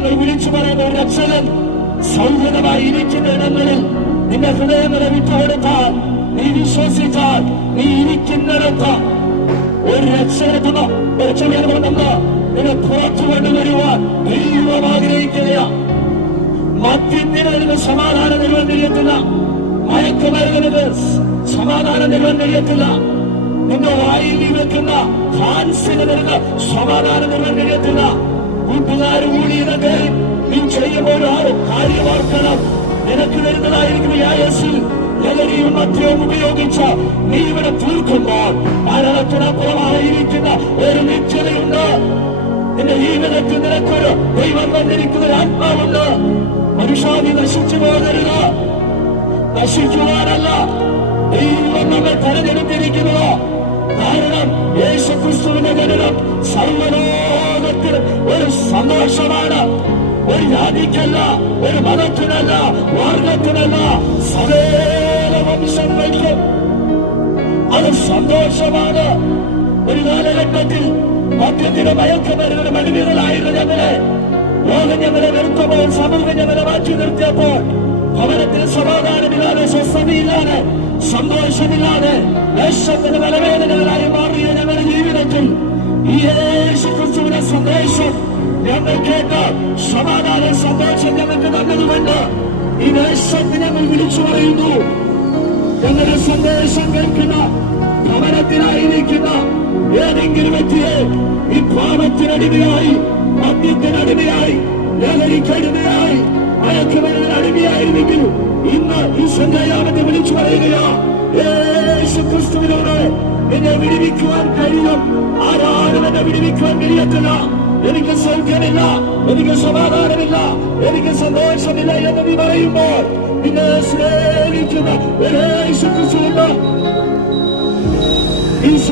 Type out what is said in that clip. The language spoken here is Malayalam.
ഞങ്ങൾ വിളിച്ചു പറയുന്ന ഒരു രക്ഷകൻ സൗഹൃദമായി ഇരിക്കുന്ന ഇടങ്ങളിൽ നിന്റെ ഹൃദയങ്ങളെ വിട്ടുകൊടുത്താൽ, നീ വിശ്വസിച്ചാൽ, നീ ഇരിക്കുന്നിടത്ത് ഒരു രക്ഷകനെത്തുന്ന രക്ഷകനുണ്ടെന്ന് നിന്നെ പുറത്തു കൊണ്ടുവരുവാൻ ദൈവം ആഗ്രഹിക്കുകയാണ്. മദ്യത്തിന് നിനക്ക് സമാധാനം തരുവാൻ കഴിയത്തില്ല. മയക്കുമരുന്നിന് സമാധാനം തരുവാൻ കഴിയത്തില്ല. നിന്റെ വായിൽ നീ വെക്കുന്ന ഹാൻസിന് നിനക്ക് സമാധാനം തരുവാൻ കഴിയത്തില്ല. കൂട്ടുകാർ കൂടിയതൊക്കെ നീ ചെയ്യുമ്പോൾ ആരും കാര്യം ഓർക്കണം. നിനക്ക് വരുന്നതായിരിക്കും ഈ ആയസ്സിൽ ലഹരിയും മദ്യവും ഉപയോഗിച്ച് നീ ഇവിടെ തീർക്കുമ്പോൾ മരണത്തിനപ്പുറമായിരിക്കുന്ന ഒരു നിശ്ചയതയുണ്ട്. നിന്റെ ജീവിതത്തിൽ നിനക്കൊരു ദൈവം വന്നിരിക്കുന്ന ഒരു ആത്മാവുണ്ട്. മനുഷ്യാദി നശിച്ചു പോകരുത്. നശിക്കുവാനല്ല ദൈവം നമ്മെ തെരഞ്ഞെടുത്തിരിക്കുന്നത്. കാരണം യേശുക്രിസ്തുവിന്റെ ജനനം സർവ്വലോകത്തിന് ഒരു സന്തോഷമാണ്. ഒരു ജാതിക്കല്ല, ഒരു മതത്തിനല്ല, വർഗത്തിനല്ല, സകല വംശങ്ങൾക്കും അത് സന്തോഷമാണ്. ഒരു കാലഘട്ടത്തിൽ മദ്യത്തിന് മയക്കുമരുന്നിന് മടിമകളായിരുന്നു ഞങ്ങളെ. ലോകം ഞങ്ങളെ വെറുത്തപ്പോൾ, സമൂഹം ഞങ്ങളെ മാറ്റി നിർത്തിയപ്പോൾ ഭവനത്തിൽ സമാധാനമില്ലാതെ, സ്വസ്ഥതയില്ലാതെ, സന്തോഷമില്ലാതെ, ദേശത്തിന് ബലവേദനകളായി മാറിയ ഞങ്ങളുടെ ജീവിതത്തിൽ ഈ യേശുക്രിസ്തുവിന്റെ സന്ദേശം ഞങ്ങൾ കേട്ട് സമാധാന സന്തോഷം ഞങ്ങൾക്ക് തന്നതുകൊണ്ട് ഈ ദേശത്ത് ഞങ്ങൾ വിളിച്ചു പറയുന്നു. ഞങ്ങളുടെ സന്ദേശം കേൾക്കുന്ന ഭവനത്തിലായിരിക്കുന്ന ഏതെങ്കിലും വ്യക്തിയെ ഈ പാപത്തിനടിമയായി, മദ്യത്തിനടിമയായി, ലഹരിക്കടിമയായി, മയക്കുമരുന്നിന് അടിമയായിരുന്നെങ്കിൽ ഇന്ന് ഈ സന്ധ്യായാമത്തെ വിളിച്ചു പറയുകയാ, യേശുക്രിസ്തുവിനോട് എന്നെ വിടുവിക്കുവാൻ കഴിയും. ആരാരും എന്നെ വിടുവിക്കുവാൻ കഴിയത്തില്ല. എനിക്ക് സൗഖ്യമില്ല, എനിക്ക് സമാധാനമില്ല, എനിക്ക് സന്തോഷമില്ല എന്ന് നീ പറയുമ്പോൾ നിന്നെ സ്നേഹിക്കുന്ന യേശുക്രിസ്തുവിന്റെ